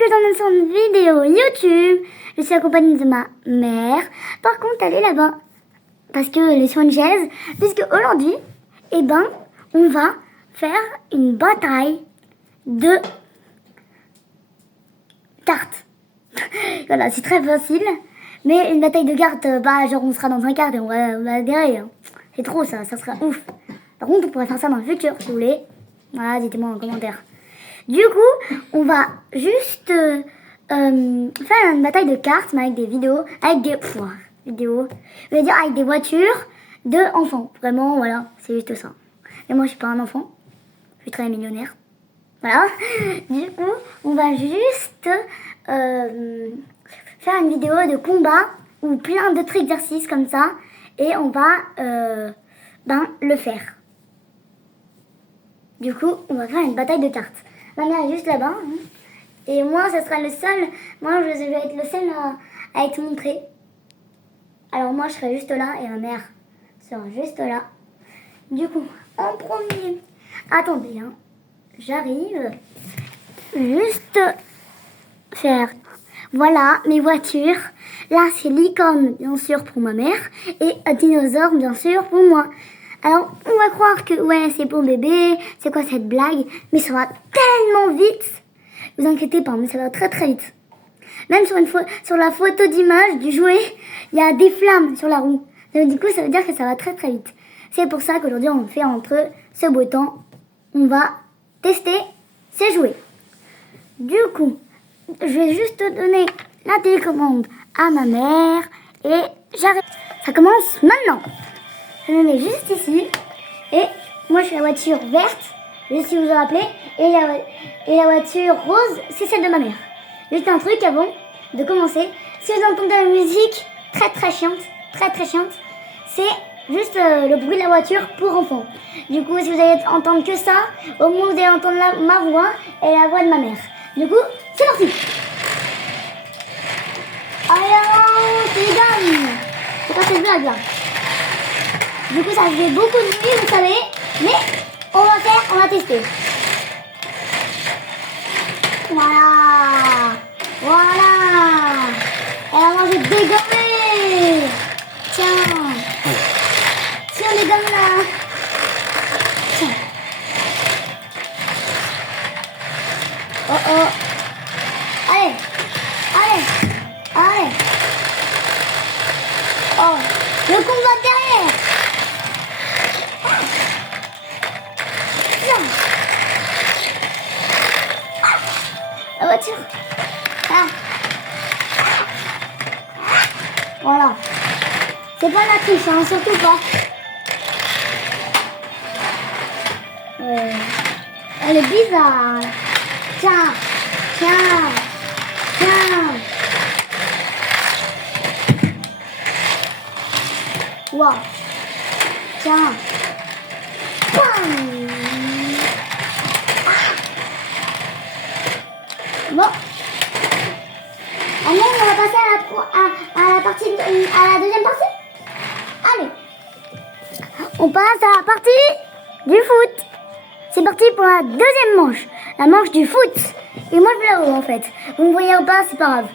quelques instants de vidéo YouTube. Je suis accompagnée de ma mère. Par contre, elle est là-bas. Parce qu'elle est sur une chaise. Puisque aujourd'hui, eh ben, on va faire une bataille de cartes. Voilà, c'est très facile. Mais une bataille de cartes, bah, genre on sera dans un cadre et on va adhérer. Hein. C'est trop ça sera ouf. Par contre, on pourrait faire ça dans le futur, si vous voulez. Voilà, dites-moi en commentaire. Du coup, on va juste faire une bataille de cartes, mais avec des vidéos, avec des vidéos, je veux dire avec des voitures de enfants. Vraiment, voilà, c'est juste ça. Et moi, je suis pas un enfant, je suis très millionnaire. Voilà. Du coup, on va juste faire une vidéo de combat ou plein d'autres exercices comme ça, et on va le faire. Du coup, on va faire une bataille de cartes. Ma mère est juste là-bas. Hein. Et moi, ça sera le seul. Moi, je vais être le seul à être montré. Alors moi, je serai juste là et ma mère sera juste là. Du coup, en premier... Attendez, hein. J'arrive. Juste faire... Voilà, mes voitures. Là, c'est licorne, bien sûr, pour ma mère. Et un dinosaure, bien sûr, pour moi. Alors, on va croire que, ouais, c'est pour bébé, c'est quoi cette blague? Mais ça va tellement vite. Vous inquiétez pas, mais ça va très très vite. Même sur la photo d'image du jouet, il y a des flammes sur la roue. Donc, du coup, ça veut dire que ça va très très vite. C'est pour ça qu'aujourd'hui, on fait entre ce beau temps, on va tester ces jouets. Du coup, je vais juste donner la télécommande à ma mère et j'arrive. Ça commence maintenant. Je me mets juste ici. Et moi, je suis la voiture verte, juste si vous vous rappelez. Et la voiture rose, c'est celle de ma mère. Juste un truc avant de commencer. Si vous entendez la musique très très chiante, c'est juste le bruit de la voiture pour enfants. Du coup, si vous allez entendre que ça, au moins vous allez entendre ma voix et la voix de ma mère. Du coup, c'est parti. Alors, c'est les dames. C'est quoi cette blague là? Du coup, ça fait beaucoup de bruit, vous savez, mais on va tester. Voilà. Alors, moi, je vais dégommer. Tiens, on dégomme là. Tiens. Oh. Allez. Oh, le combat derrière. La voiture. Voilà. C'est pas la triche, hein, surtout pas. Elle est bizarre. Tiens. Wow. Tiens. Bon. Allez, on va passer à la deuxième partie. Allez. On passe à la partie du foot. C'est parti pour la deuxième manche. La manche du foot. Et moi, je vais là-haut, en fait. Vous me voyez ou pas, c'est pas grave.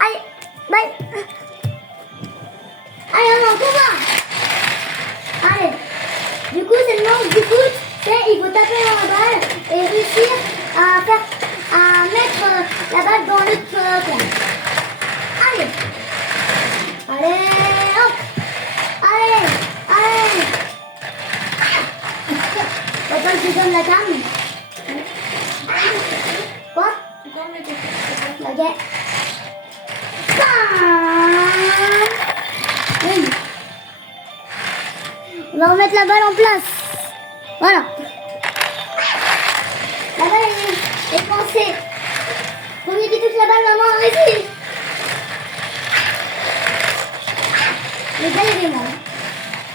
Allez, bye. Allez, on va. Allez. Du coup, c'est le manche du foot. Il faut taper dans la balle et réussir à mettre la balle dans le coin. Allez, hop. Allez. Papa, je te donne la canne. Quoi? Ok. Oui. On va remettre la balle en place. Voilà. La balle est coincée. Premier qui touche la balle, maman, réussit. Les balles éléments.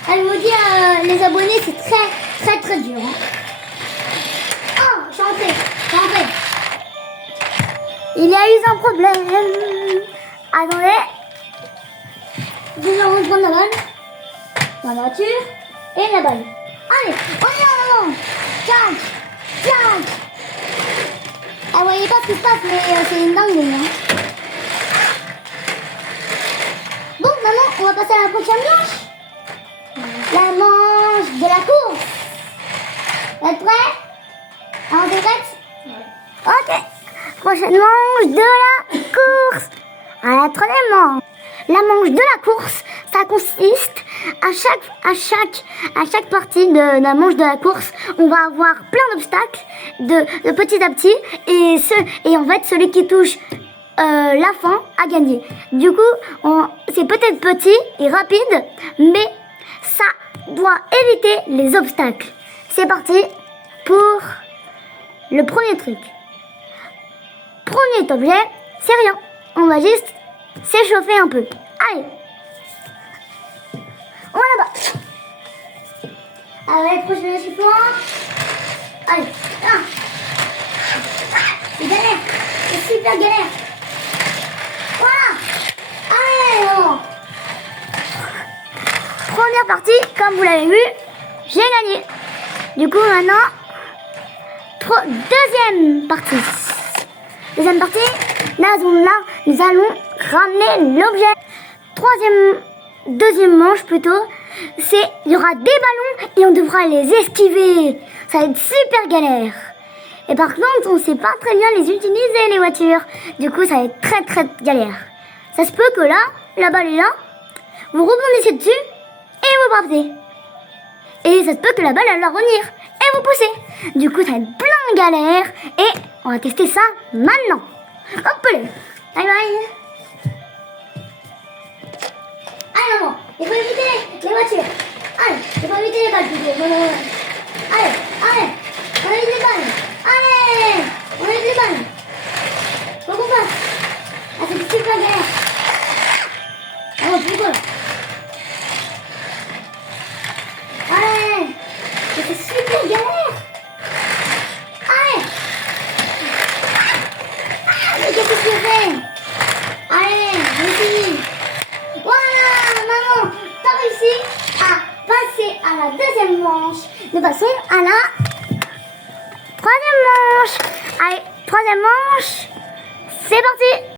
Elle vous dit, les abonnés, c'est très dur. Hein. Oh, je suis entrée. Il y a eu un problème. Attendez. Je vais reprendre la balle. La voiture et la balle. Allez, on y va, maman. Tiens. vous voyez pas ce qui se passe, mais c'est une dinguerie. Hein. Bon, maintenant, on va passer à la prochaine manche. La manche de la course. Vous êtes prêts? On est prête? Ok. Prochaine manche de la course. À la troisième manche. La manche de la course, ça consiste à chaque partie de la manche de la course, on va avoir plein d'obstacles de petit à petit et en fait celui qui touche la fin a gagné. Du coup, c'est peut-être petit et rapide, mais ça doit éviter les obstacles. C'est parti pour le premier truc. Premier objet, c'est rien. On va juste s'échauffer un peu. Allez. On va là-bas. Allez, prochain échauffement. Allez, là. C'est galère. C'est super galère. Voilà. Allez, on. Première partie, comme vous l'avez vu, j'ai gagné. Du coup, maintenant, deuxième partie. Deuxième partie, là, nous allons ramener l'objet. Deuxième manche plutôt, il y aura des ballons et on devra les esquiver. Ça va être super galère. Et par contre, on ne sait pas très bien les utiliser, les voitures. Du coup, ça va être très très galère. Ça se peut que là, la balle est là, vous rebondissez dessus et vous partez. Et ça se peut que la balle elle va revenir et vous poussez. Du coup, ça va être plein de galères et on va tester ça maintenant. Hop là. Bye bye. Allez maman, il faut éviter les voitures. Allez, il faut éviter les balles plutôt. Allez, on évite les balles. Allez, on évite les balles. Faut qu'on passe. Ah, c'est super galère. Oh, pourquoi? Allez, c'est super galère. Allez. Ah, mais qu'est-ce que tu fais? Allez, vas-y. Voilà, maman, t'as réussi à passer à la deuxième manche. Nous passons à la troisième manche. Allez, troisième manche. C'est parti.